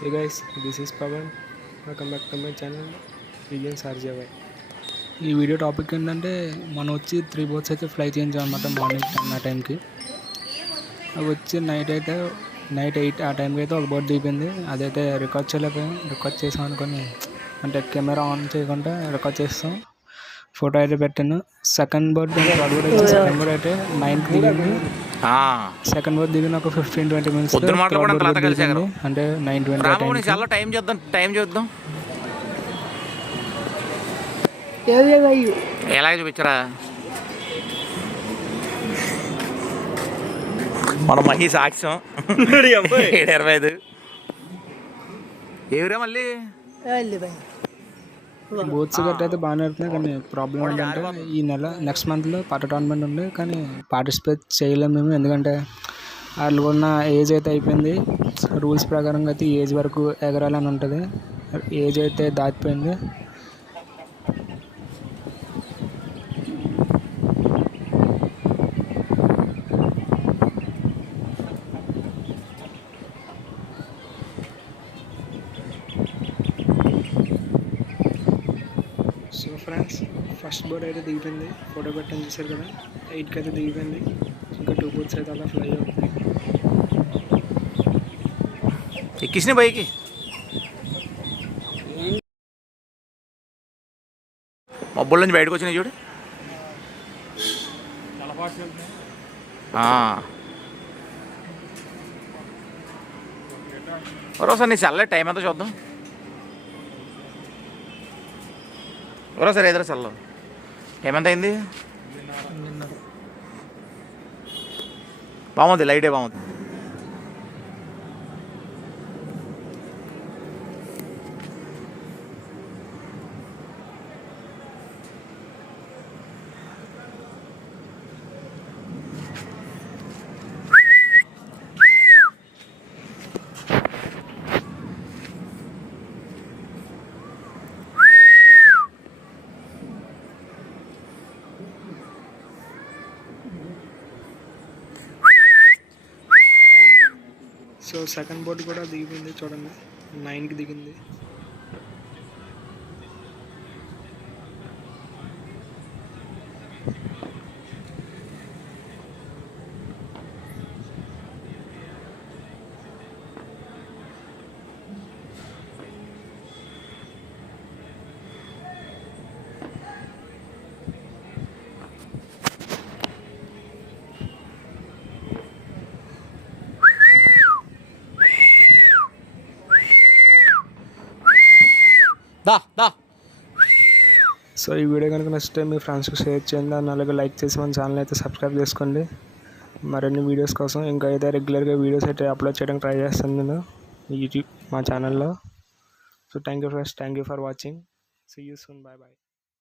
Hey guys, this is Pavan. Welcome back to my channel, Regions RJY. ఈ video topic ఏంటంటే మనం వచ్చి 3 boats అయితే ఫ్లై చేయించాం అనమాట. మార్నింగ్ 10 ఆ టైంకి. అవి వచ్చి నైట్ 8 ఆ టైంకి అయితే ఒక బోట్ దిగింది. అదైతే రికార్డ్ చేసాం అనుకొని, అంటే కెమెరా ఆన్ చేయకుండా రికార్డ్ చేస్తాం. ఫోటో అయితే పెట్టాను. సెకండ్ బోట్ అయితే 9కి దిగింది. సెకండ్ బోట్ దిగిన ఒక 15-20 మినిట్స్ అంటే 9:20 టైం చూద్దాం. ఎలాగ చూపించరా మన మహి సాక్ష్యం 7:25 ఎవరా మళ్ళీ బోట్స్ గట్ట అయితే బాగానే అవుతున్నాయి. కానీ ప్రాబ్లం ఏంటంటే ఈ నెల నెక్స్ట్ మంత్లో పట్ట టోర్నమెంట్ ఉంది. కానీ పార్టిసిపేట్ చేయలేము మేము, ఎందుకంటే వాళ్ళు ఉన్న ఏజ్ అయితే అయిపోయింది. రూల్స్ ప్రకారంగా అయితే ఏజ్ వరకు ఎగరాలని ఉంటుంది. ఏజ్ అయితే దాటిపోయింది. సో ఫ్రెండ్స్, ఫస్ట్ బోట్ అయితే దిగిపోయింది. ఫోటో పెట్టని చూసారు కదా, 8కి అయితే దిగిపోయింది. ఇంకా 2 బోట్స్ అయితే అలా ఫ్లై అవుతుంది. ఎక్కిసిన బైకి మబ్బుల నుంచి బయటకు వచ్చినాయి చూడు. ఒకసారి నీ చల్లే టైం ఎంత చూద్దాం. ఒకసారి ఎదురు చల్ల టైం ఎంత అయింది? బాగుంది, లైటే బాగుంది. సో సెకండ్ బోట్ కూడా దిగిపోయింది చూడండి, 9కి దిగింది. సో ఈ వీడియో కనుక నచ్చితే మీ ఫ్రెండ్స్కి షేర్ చేయండి, అని అలాగే లైక్ చేసి మన ఛానల్ అయితే సబ్స్క్రైబ్ చేసుకోండి. మరిన్ని వీడియోస్ కోసం ఇంకా అయితే రెగ్యులర్గా వీడియోస్ అయితే అప్లోడ్ చేయడానికి ట్రై చేస్తాను నేను యూట్యూబ్ మా ఛానల్లో. So thank you for watching. See you soon. Bye bye.